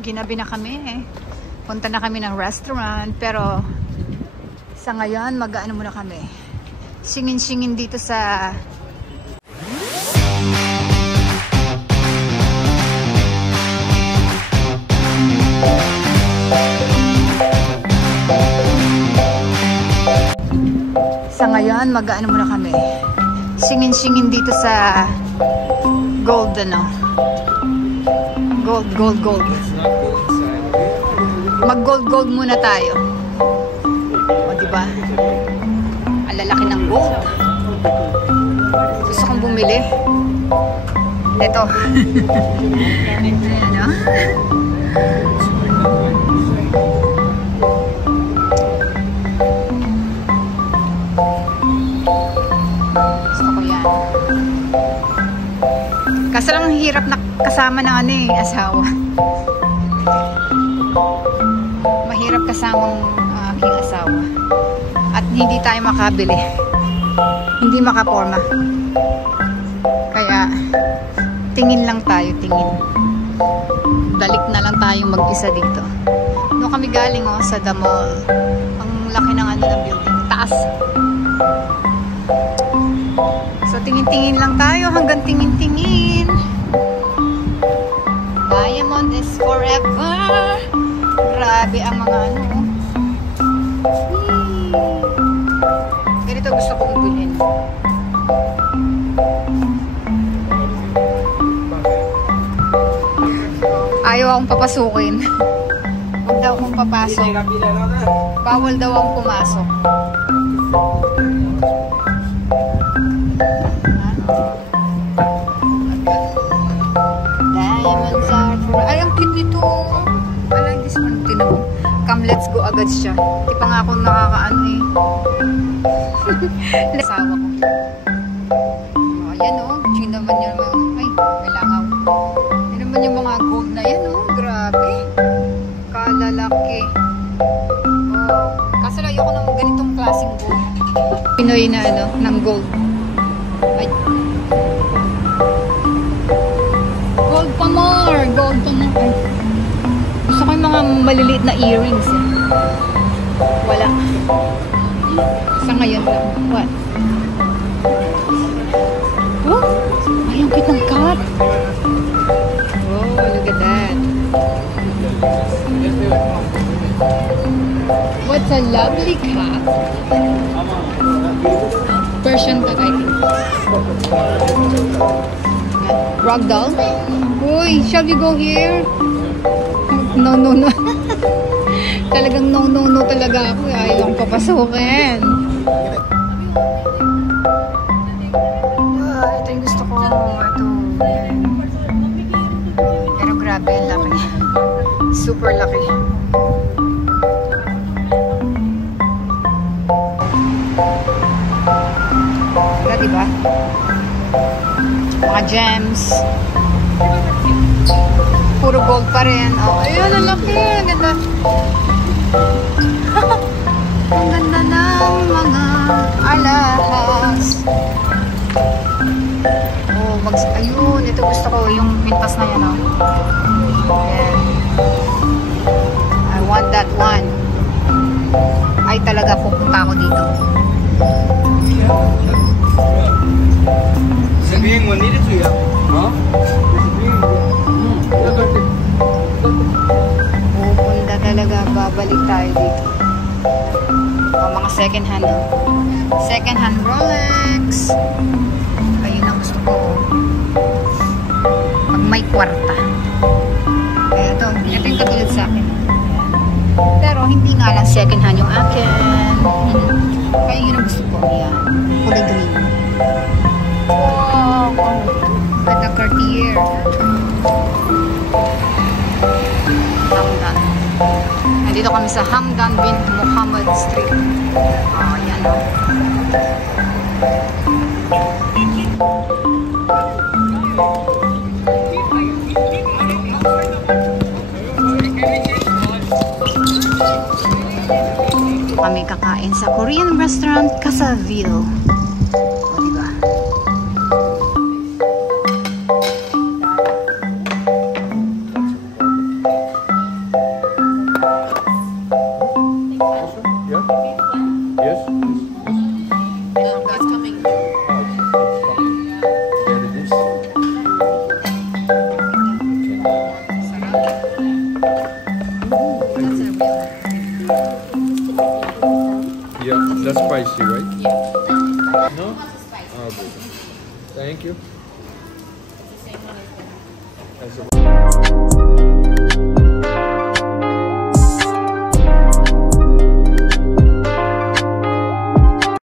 ginabi na kami eh. Punta na kami ng restaurant, pero sa ngayon mag-ano muna kami, singin-singin dito sa mag-ano muna kami, singin-singin dito sa gold, ano, gold. Mag-gold muna tayo. O, diba? Ang lalaki ng gold. Gusto kong bumili. Ito. Ayan, o. Gusto ko yan. Kasi lang hirap na kasama ng ano eh, asawa. Mahirap kasamang aking asawa. At hindi tayo makabili. Hindi makaporma. Kaya, tingin lang tayo, tingin. Balik na lang tayong mag-isa dito. Doon kami galing sa The Mall. Ang laki ng ano ng building. Taas. So, tingin-tingin lang tayo hanggang tingin-tingin. Diamond is forever. Grabe ang mga ano. Ganito gusto kong bilhin. Ayaw akong papasukin. Huwag daw akong papasok. Bawal daw akong pumasok. Diamonds are forever. Ay, ang cute dito. I like this one. Tinawag. Come, let's go agad siya. Di pa nga ako nakakaano eh. Asawa ko. Ayan o. Ching naman yung mga... Ay, may langaw. Yan naman yung mga gold na yan o. Grabe. Kalalaki. Oh. Kasi lang ayoko ng ganitong klaseng gold. Pinoy na ano, ng gold. Ay. Gold pa more. Gold pa more. Gusto ko yung mga maliliit na earrings eh. Wala. Sa ngayon lang. What? Oh! Ay, ang cute ng cat. Oh, look at that. What a lovely cat. Persian cat, I think. Ragdoll. Uy, shall we go here? No. Talagang no talaga ako. Ayaw akong papasukin. Ito yung gusto ko. Ito. Pero grabe, laki. Super laki. Diba? Mga gems. Puro gold pa rin. Oh, ayun, ang laki. Ang ganda. Ang ganda ng mga alahas. Oh, ayun. Ito gusto ko. Yung pintas na yan, oh. Ayan. I want that one. Ay, talaga pupunta ako dito. Sabihin mo, nito siya. Ha? Pupunta talaga, babalik tayo dito. Mga second hand. Second hand Rolex. Ayun ang gusto ko. Pag may kwarta. Kaya ito yung katulad sa akin. Pero hindi nga lang second hand yung akin. Kaya yun ang gusto ko. Yan. Kulay green. Wow! Ganda Cartier. Hamdan. Nandito kami sa Hamdan bin Muhammad Street. Yan o. Kami kakain sa Korean restaurant Casaville. Yeah, that's spicy, right? Yeah. No? Spicy. Ah, good. Thank you. It's the same one as the That's the